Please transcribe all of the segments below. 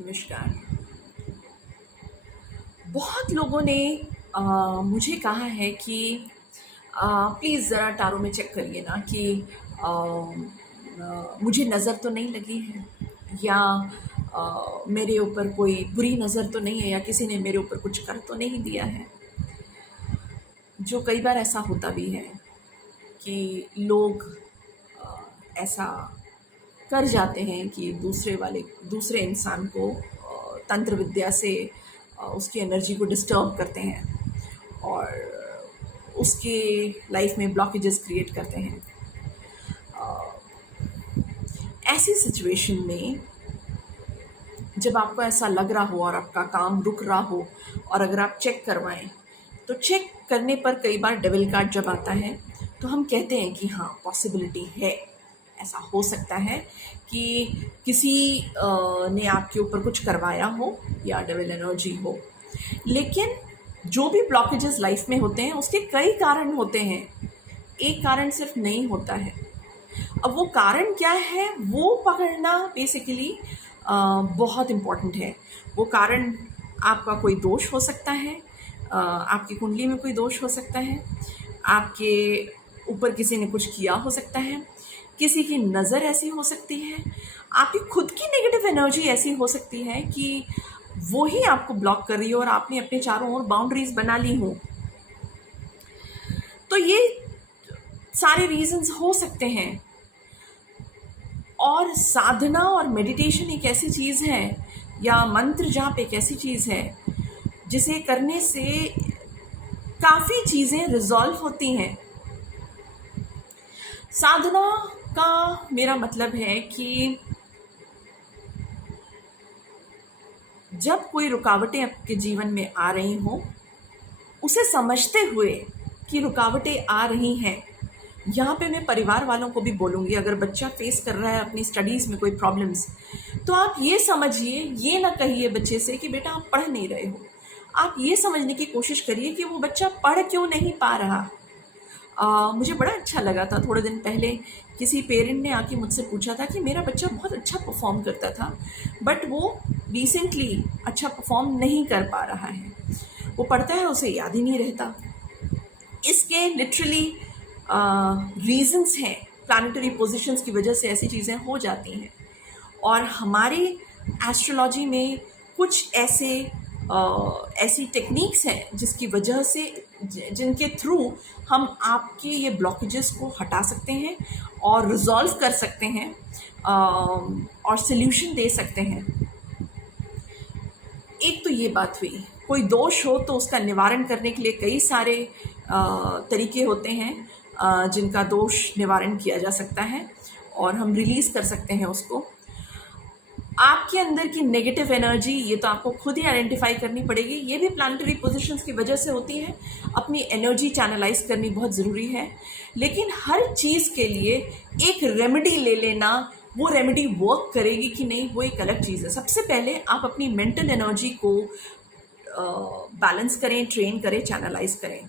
नमस्कार। बहुत लोगों ने मुझे कहा है कि प्लीज़ ज़रा टारो में चेक करिए ना कि मुझे नज़र तो नहीं लगी है, या मेरे ऊपर कोई बुरी नज़र तो नहीं है, या किसी ने मेरे ऊपर कुछ कर तो नहीं दिया है। जो कई बार ऐसा होता भी है कि लोग ऐसा कर जाते हैं कि दूसरे इंसान को तंत्र विद्या से उसकी एनर्जी को डिस्टर्ब करते हैं और उसके लाइफ में ब्लॉकेजेस क्रिएट करते हैं। ऐसी सिचुएशन में जब आपको ऐसा लग रहा हो और आपका काम रुक रहा हो, और अगर आप चेक करवाएं, तो चेक करने पर कई बार डेविल कार्ड जब आता है तो हम कहते हैं कि हाँ, पॉसिबिलिटी है, ऐसा हो सकता है कि किसी ने आपके ऊपर कुछ करवाया हो या डेविल एनर्जी हो। लेकिन जो भी ब्लॉकेजेस लाइफ में होते हैं उसके कई कारण होते हैं, एक कारण सिर्फ नहीं होता है। अब वो कारण क्या है वो पकड़ना बेसिकली बहुत इम्पॉर्टेंट है। वो कारण आपका कोई दोष हो सकता है, आपकी कुंडली में कोई दोष हो सकता है, आपके ऊपर किसी ने कुछ किया हो सकता है, किसी की नज़र ऐसी हो सकती है, आपकी खुद की नेगेटिव एनर्जी ऐसी हो सकती है कि वो ही आपको ब्लॉक कर रही हो और आपने अपने चारों ओर बाउंड्रीज बना ली हो। तो ये सारे रीजंस हो सकते हैं। और साधना और मेडिटेशन एक ऐसी चीज़ है, या मंत्र जाप एक ऐसी चीज़ है जिसे करने से काफ़ी चीज़ें रिजॉल्व होती हैं। साधना का मेरा मतलब है कि जब कोई रुकावटें आपके जीवन में आ रही हों, उसे समझते हुए कि रुकावटें आ रही हैं। यहाँ पे मैं परिवार वालों को भी बोलूँगी, अगर बच्चा फेस कर रहा है अपनी स्टडीज़ में कोई प्रॉब्लम्स, तो आप ये समझिए, ये ना कहिए बच्चे से कि बेटा आप पढ़ नहीं रहे हो। आप ये समझने की कोशिश करिए कि वो बच्चा पढ़ क्यों नहीं पा रहा। मुझे बड़ा अच्छा लगा था, थोड़े दिन पहले किसी पेरेंट ने आके मुझसे पूछा था कि मेरा बच्चा बहुत अच्छा परफॉर्म करता था, बट वो रिसेंटली अच्छा परफॉर्म नहीं कर पा रहा है। वो पढ़ता है, उसे याद ही नहीं रहता। इसके लिटरली रीजंस हैं, प्लानिटरी पोजीशंस की वजह से ऐसी चीज़ें हो जाती हैं। और हमारे एस्ट्रोलॉजी में कुछ ऐसी टेक्निक्स हैं जिसकी वजह से, जिनके थ्रू हम आपके ये ब्लॉकेजेस को हटा सकते हैं और रिजॉल्व कर सकते हैं और सल्यूशन दे सकते हैं। एक तो ये बात हुई, कोई दोष हो तो उसका निवारण करने के लिए कई सारे तरीके होते हैं जिनका दोष निवारण किया जा सकता है और हम रिलीज़ कर सकते हैं उसको। आपके अंदर की नेगेटिव एनर्जी, ये तो आपको खुद ही आइडेंटिफाई करनी पड़ेगी। ये भी प्लानिटरी पोजीशंस की वजह से होती है। अपनी एनर्जी चैनलाइज करनी बहुत ज़रूरी है। लेकिन हर चीज़ के लिए एक रेमेडी ले लेना, वो रेमेडी वर्क करेगी कि नहीं, वो एक अलग चीज़ है। सबसे पहले आप अपनी मेंटल एनर्जी को बैलेंस करें, ट्रेन करें, चैनलाइज करें।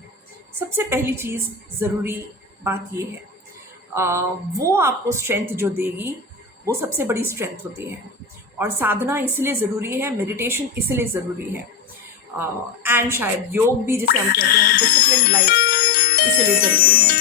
सबसे पहली चीज़, ज़रूरी बात ये है, वो आपको स्ट्रेंथ जो देगी वो सबसे बड़ी स्ट्रेंथ होती है। और साधना इसलिए ज़रूरी है, मेडिटेशन इसलिए ज़रूरी है, एंड शायद योग भी जिसे हम कहते हैं, डिसिप्लिन लाइफ, इसलिए ज़रूरी है।